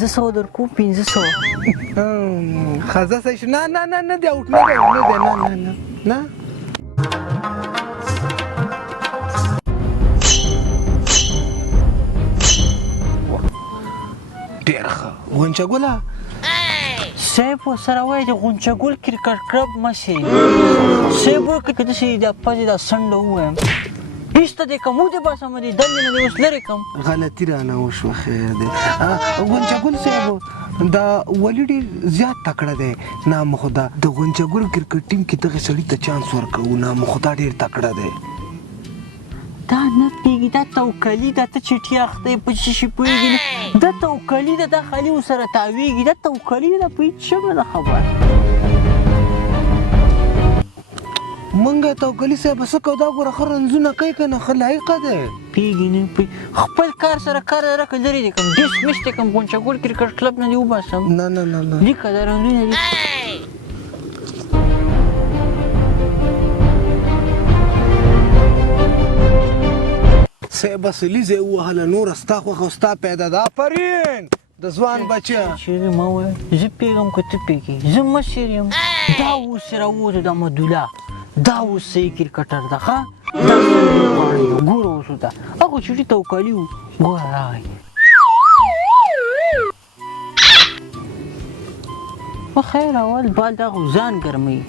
500 درکو 500 خزه صحیح شو نه نه نه نه دی اوټ نه دی نه نه نه نه ډېر ښه غونچه ګله صاحب ورسره وایي چې غونچه ګل کرکټ کلب مشر صاحب وایي که داسې د پزې دا څنډه ووایم ایسته دې کم ودې باسم دې دندې نه دې اوس لرې کم غلطي رانه وشوه خیر دی غونچه ګل صاحب دا ولي ډېر زیات تکړه دی نام خدا د غونچه ګل کرکټ ټیم کې دغه سړي ته چانس ورکوو نام خدا ډېر تکړه دی دا نه پوهېږي دا توکلي ده ته چټي اخته په څه شي پوهېږي نه دا توکلي ده دا خالي ورسره تاویږي دا توکلي ده پوهېږي څنګه ده خبره منګه توکلي صاحب څه کوو دا ګوره ښه رنځونه کوي که نه ښه لایقه دی پوهېږي نه خپل کار سره کار لره که لرې دی کم ډسمس دی کم غونچه ګل کرکټ کلب نه دې وباسم نه نه نه نه لیکه دا رنځونه دي صاحب سلیزه یې ووهله نوره ستا خوښه او ستا پیدا ده آفرین د ځوان بچه چېرې ما وویل زه پوهېږم که ته پوهېږې زه مشر یم دا اوس یې راووتو دا مدوله دا اوس صحیح کرکټر ده ښه دا لوبغاړی ده ګوره اوس ورته هغه چټي توکلي وو ګوره راغی په خیر اول بال دا خو ځان ګرموي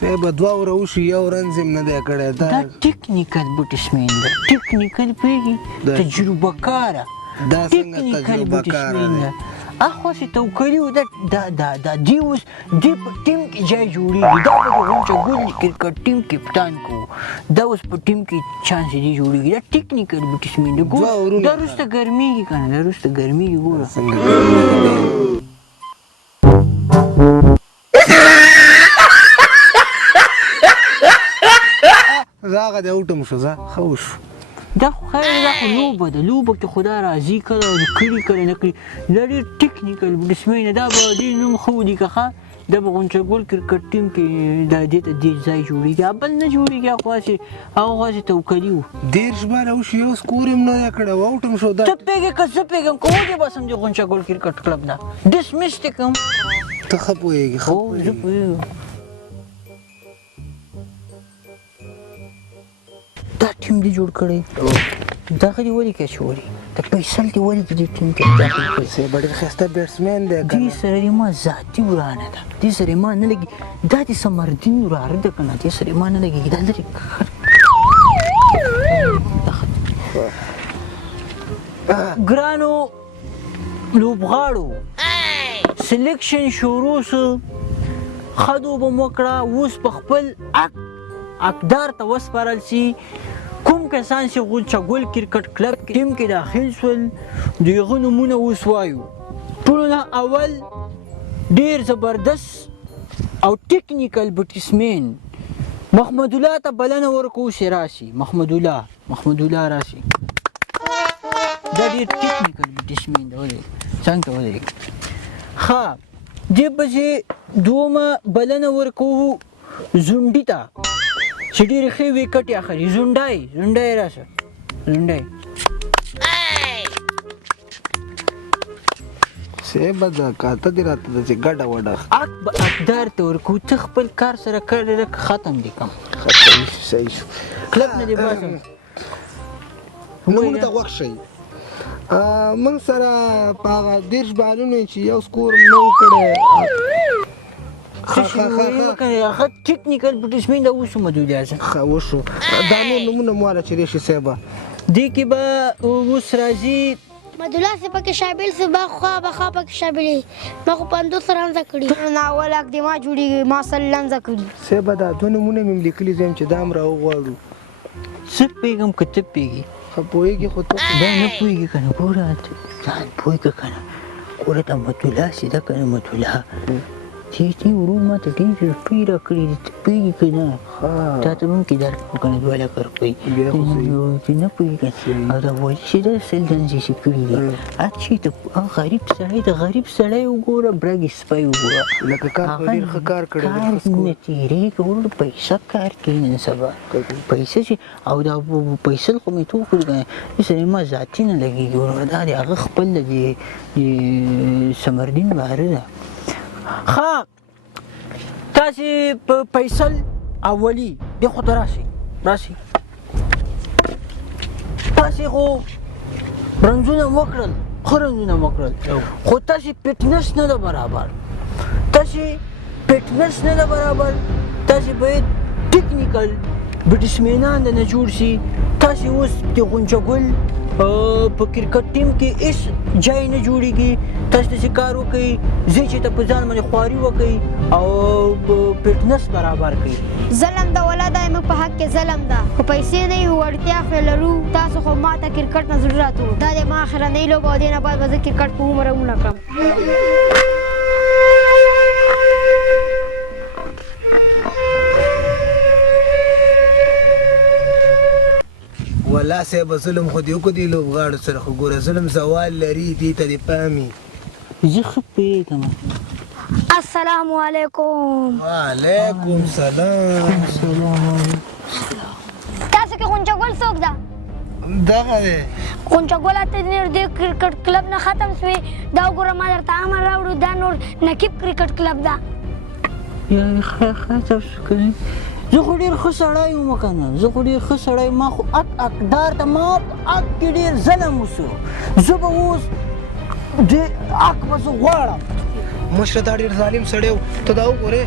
صاحب دوه وره وشي یو رنز یې نه دی کړی دا ټکنیکل بټسمین ده ټکنیکل پوهېږي تجربه کاره دا څنګه تجربه کاره دی اخواسې توکلي وو دا دې اوس دې په ټیم کې ځای جوړېږي دا به د غونچه ګل کرکټ ټیم کپټان کوو دا اوس په ټیم کې چانس دې جوړېږي دا ټکنیکل بټسمین ده ګوره دا وروسته ګرمېږي که نه دا وروسته ګرمېږي ګوره زه هغه دی اوټم شو زه ښه وشو دا خو خیر دا خو لوبه ده لوبه کې خو دا راځي کله کړي کله نه کړي دا ډېر ټکنیکل بټسمین ده دا به ډېر نوم ښه ولي که ښه دا به غونچه ګل کرکټ ټیم کې دا دې ته دې ځای جوړېږي بل نه جوړېږي هغه خواصې توکلي وو 10 باله وشي یو سکور یې نه دی کړی اوټم شو دا ته پوهېږې که زه پوهېږم که ودې باسم د غونچه ګل کرکټ کلب نه ډسمس دې کړم ته ښه پوهېږې ښه زه پوهېږم دا ټیم دې جوړ کړی دغه دې ولې کې اچولي د فیصل دې ولې په دې ټیم کې داخل کړی صاحب ډېر ښایسته بیټسمین دی دې سره یې ما ذاتي ورانه ده دې سره یې ما نه لګي دا دې سمردین وراره ده که نه دې سره یې ما نه لګېږي دا لرې ګرانو لوبغاړو سلیکشن شروع سو ښه دوبه مو وکړه اوس په خپل اقدار ته وسپارل سي کوم کسان چې غونچه ګل کرکټ کلب ټیم کې داخل شول د هغه نومونه اوس وایو ټولو نه اول ډېر زبردست او ټکنیکل بټسمین محمد الله ته بلنه ورکوو چې راشي محمد الله راشي دا ډېر ټکنیکل بټسمین ده ودرېږه څنګه ودرېږه ښه دې پسې دومه بلنه ورکوو زونډي ته چې ډېرې ښې ویکټې اخلي زونډی راشه زونډی صاحب دا کاته دې راته داسې ګډه وډه اقدار ته ورکوو ته خپل کار سره کړی لکه ختم دې کړم صحیح شو کلب نه دې باسم نو موږ ته غوږ شئ موږ سره په هغه 10 بالونو چې یو سکور نه و کړی هغه ټکنیکل بټسمین ده اوس مدودي اعظم ښه وشو دا نور نومونه مو واله چې ریشي صاحبه دې کې به اوس راځي مدولا سے پکې شامل سه با خو بخا پکې شامل ما خو 500 رنځ کړی نه اول اقدما جوړیږي ما سلنځ کړی صاحبه دا دوه نومونه مې لیکلي زم چې دا هم راوغواړو څه پوهېږم که ته پوهېږې ښه پوهېږې خو ته دا نه پوهېږې که نه ګوره ځان پوهېږه که نه ګوره دا مدولا چې ده که نه مدولا تی ورو ما ته ډېر روپۍ راکړي دي ته پوهېږي که نه تا ته هم کې درکړو که نه 2 لکه روپۍ ته نه پوهېږې او دا والي چې ده سل دنځې چې کړي دي چې ته غریب سړی د غریب سړی وګوره برګې سپی وګوره لکه کار خو ډېر ښه کار کړی دی کار نه تېرېږي وروره پیسه کار کوي نن سبا پیسه چې او دا پیسه خو مې تو کړو که نه دې سره ما ذاتي نه لګېږي وروره دا د هغه خپل د ثمرالدین باره ده ښه تاسې په فیصل اولي دې خوا ته راسئ تاسې خو رنځونه وکړل ښه رنځونه وکړل خو تاسې فټنس نه ده برابر تاسې باید ټکنیکل بیټسمینان نه جوړ شي تاسې اوس د غونچه ګل په کرکټ ټیم کې هېڅ ځای نه جوړېږي تاسې داسې کار وکړئ ځئ چې ته په ځان باندې خواري وکړئ او فټنس برابر کړئ ظلم د ولاده موږ په حق کې ظلم ده خو پیسې نه وي وړتیا خو لرو تاسو خو ما ته کرکټ نه زړه راته دا د ما اخرنۍ لوبه او دې نه بعد به زه کرکټ په عمره ونه کړم والله صاحب ظلم خو دې وکړو دې لوبغاړو سره خو ګوره ظلم زوال لري دې ته دې پامي زه ښه پوهېږم السلام علیکم وعلیکم سلام تاسو کې غونچه ګل څوک ده دغه دی غونچه ګل اته نږدې کرکټ کلب نه ختم سوی دا وګوره ما درته امر راوړو دا نور نقیب کرکټ کلب ده ختم شو که نه زه خو ډېر ښه سړی یم که نه زه خو ډېر ښه سړی ما خو حقدار ته ما په حق کې ډېر ظلم وسو زه به اوس دې حق به زه غواړم مشره دا ډېر ظالم سړی و ته دا وګورې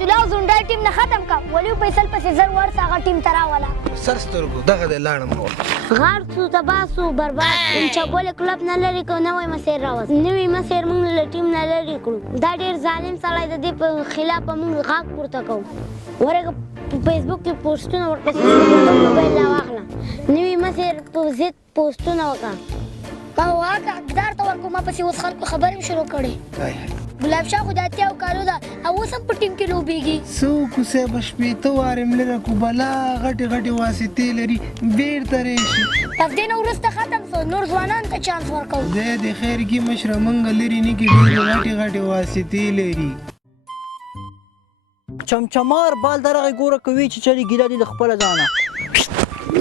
عبدالله زونډای ټیم نه ختم کا ولیو فیصل پسې زر ورسه هغه ټیم ته راوله سر سترګو دغه دی لاړم غار سو تباه سو برباد غونچه ګل کلب نه لرې کړو نوی مسیر راوست نوی مسیر موږ له ټیم نه لرې کړو دا ډېر ظالم سړی د دې په خلاف موږ غږ پورته کوو ورګه په فیسبوک کې پوسټونه ورپسې موبایل راواخله نوی مسیر په ضد پوسټونه وکړه ما واکه حقدار ته ورکړو ما پسې اوس خلکو خبرې هم شروع کړې ګلاب شاه خو د اتیاو کالو ده او اوس هم په ټیم کې لوبېږي څوک صاحب شپېته وارې ملره کو بلا غټې غټې واسطې لري بېرته راشي تر دې نه وروسته ختم سو نور ځوانانو ته چانس ورکوو دی د خیر کې مشره موږ لرې نه کې ډېرې غټې غټې واسطې لري چمچمار بال درغه ګوره کوي چې چلی ګیله دي د خپله ځانه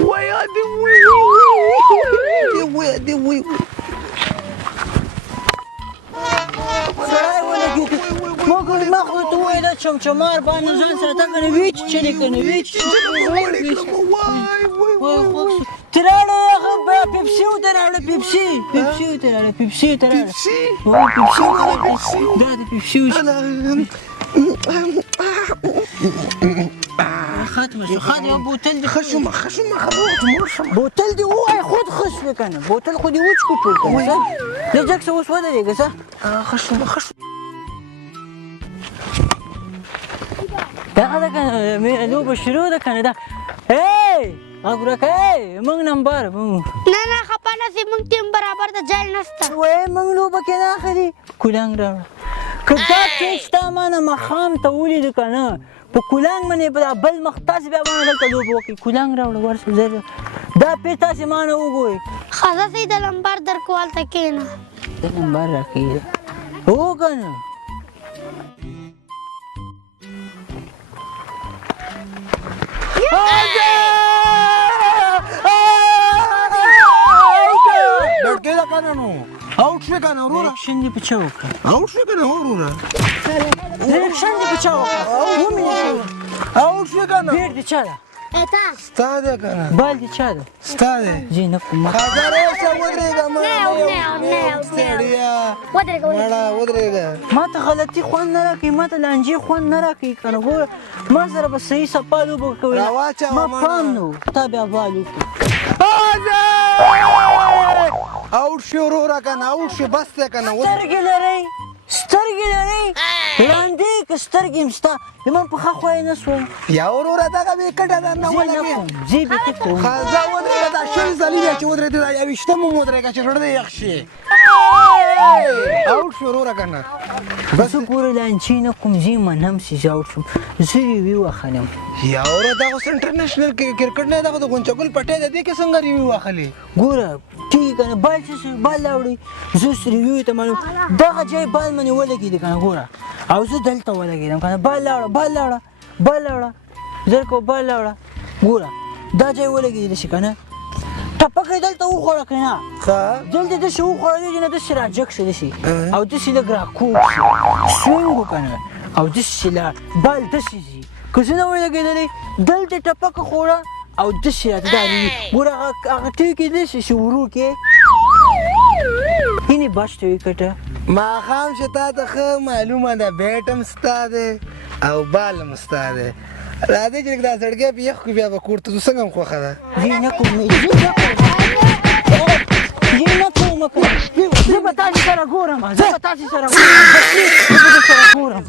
ویا دې وی سړی ولګېد ما خو ورته وویل دا چمچمار باندې ځان ساته که نه ویچ چلې که نه ویچ ته راړه هغه پیپسي ورته راړه پیپسي ورته راړه دا د پیپسي ختمه شو ختمه بوتل دې خشمه بوتل دې ووایه خود ښه شوې که نه بوتل خو دې وچکو ټول که نه څه د جګ څه اوس ودرېږه څه خشمه دغه ده که نه لوبه شروع ده که نه ده هی اګورکه موږ نمبر نه خفه نسې موږ ټیم برابر د ځای نشته وایي موږ لوبه کې نه اخلي کولنګ راوړه که دا کیچ تا مانه ماښام ته ولیدو که نه په کولنګ باندې په بل مخ تاسې بیا مانه دلته لوبه وکړئ کولنګ راوړه ورشه زه دا پیج تاسې مانه وګورئ ښه زه صحیح د لمبر درکو هلته کښېنه د نمبر راکوي هو که نه لړکې ده که نه نو آوټ شوې که نه وروره ریاکشن دې په چا وکړه آوټ شوې که نه وروره ریاکشن دې په چا وکړه آوټ شوې که نه بیټ دې چا ده ستا دی که نه بال دې چا ده ستا دی ځي نه کوم ښځه راشه ودرېږه سړیه مړه ودرېږه ما ته غلطي خوند نه راکوي ما ته لانجې خوند نه راکوي که نه ګوره ما سره به صحیح صفا لوبه کوي ما پام نه و تا بیا بال وکړو آوټ شي وروره که نه آوټ شي بس دی که نه سترګې لرئ وړاندې که سترګې م ستا زما په ښه خوا یې نه سوی یا وروره دغه وکټه ده نه ولګې زه بیخي کوم ښځه ودرېږه دا شل ځلي دی چې ودرېدې دا یویشتم هم ودرېږه چې زړه دې یخ شي آوټ شو وروره کنه بس پورې لانچې نه کوم ځای منم چې زه آوټ شم زه ریویو واخلم یا وروره دا خو انټرنیشنل کرکټ نه دغه د غونچګل پټی د دې کې څنګه ریویو واخلې ګوره ټیک کنه بال چې بال راوړي زه اوس ریویو ته معلوم دغه ځای بال منې ولګېد کنه ګوره او زه دلته ولګېدم کنه بال راوړه زر کو بال راوړه ګوره دا ځای ولګېدل شي کنه ټپکه یې دلته وخوړه که نه دلته داسې وخوړلی چې نه داسې راجګ شو داسې او داسې لږ راکوږ شي سوینګ وکنه او داسې لاړ بال داسې ځي که زه نه وای لګېدلی دلته ټپکه خوړه او داسې راته دا روي ګوره هغه ټی کې داسې چې ورو کې یعنې بچ ته وکټه ماښام چې تا ته ښه معلومه ده بیټ هم ستا دی او بال هم ستا دی راځئ چې دا زړګی په یخ کړو بیا به کور ته ځو څنګه هم خوښه ده زه نه کوم زه به تاسې سره ګورم